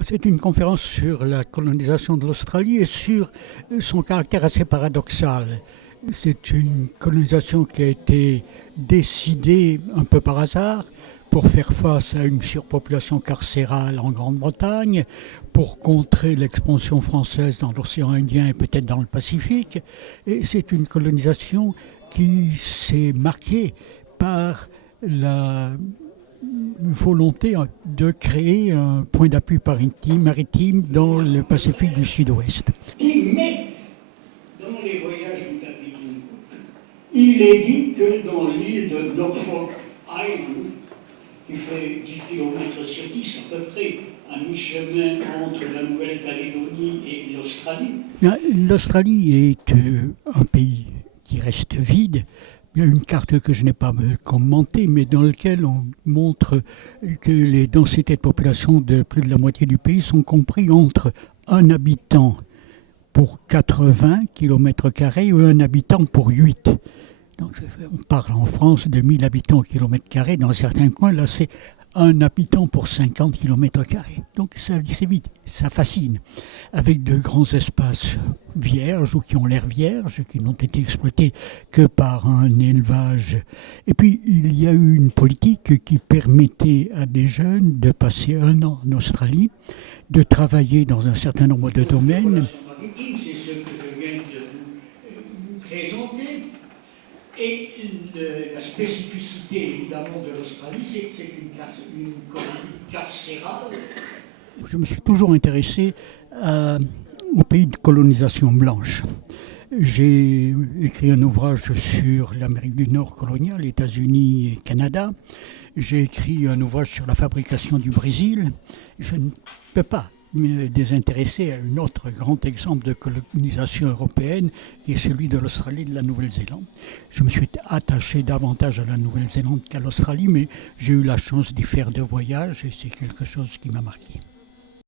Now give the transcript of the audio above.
C'est une conférence sur la colonisation de l'Australie et sur son caractère assez paradoxal. C'est une colonisation qui a été décidée un peu par hasard pour faire face à une surpopulation carcérale en Grande-Bretagne, pour contrer l'expansion française dans l'océan Indien et peut-être dans le Pacifique. Et c'est une colonisation qui s'est marquée par la volonté de créer un point d'appui maritime dans le Pacifique du Sud-Ouest. Mais dans les voyages du capitaine Cook, il est dit que dans l'île de Norfolk Island, qui fait 10 km sur 10 à peu près, à mi-chemin entre la Nouvelle-Calédonie et l'Australie. L'Australie est un pays qui reste vide. Il y a une carte que je n'ai pas commentée, mais dans laquelle on montre que les densités de population de plus de la moitié du pays sont comprises entre un habitant pour 80 km² ou un habitant pour 8. Donc, on parle en France de 1000 habitants au kilomètre carré. Dans certains coins, là, c'est un habitant pour 50 km². Donc, c'est vite, ça fascine. Avec de grands espaces vierges ou qui ont l'air vierges, qui n'ont été exploités que par un élevage. Et puis, il y a eu une politique qui permettait à des jeunes de passer un an en Australie, de travailler dans un certain nombre de domaines. C'est ce que je viens de vous présenter. Et la spécificité, évidemment, de l'Australie, c'est que c'est une colonie carcérale. Je me suis toujours intéressé au pays de colonisation blanche. J'ai écrit un ouvrage sur l'Amérique du Nord coloniale, les États-Unis et Canada. J'ai écrit un ouvrage sur la fabrication du Brésil. Je ne peux pas me désintéresser à un autre grand exemple de colonisation européenne, qui est celui de l'Australie et de la Nouvelle-Zélande. Je me suis attaché davantage à la Nouvelle-Zélande qu'à l'Australie, mais j'ai eu la chance d'y faire 2 voyages et c'est quelque chose qui m'a marqué.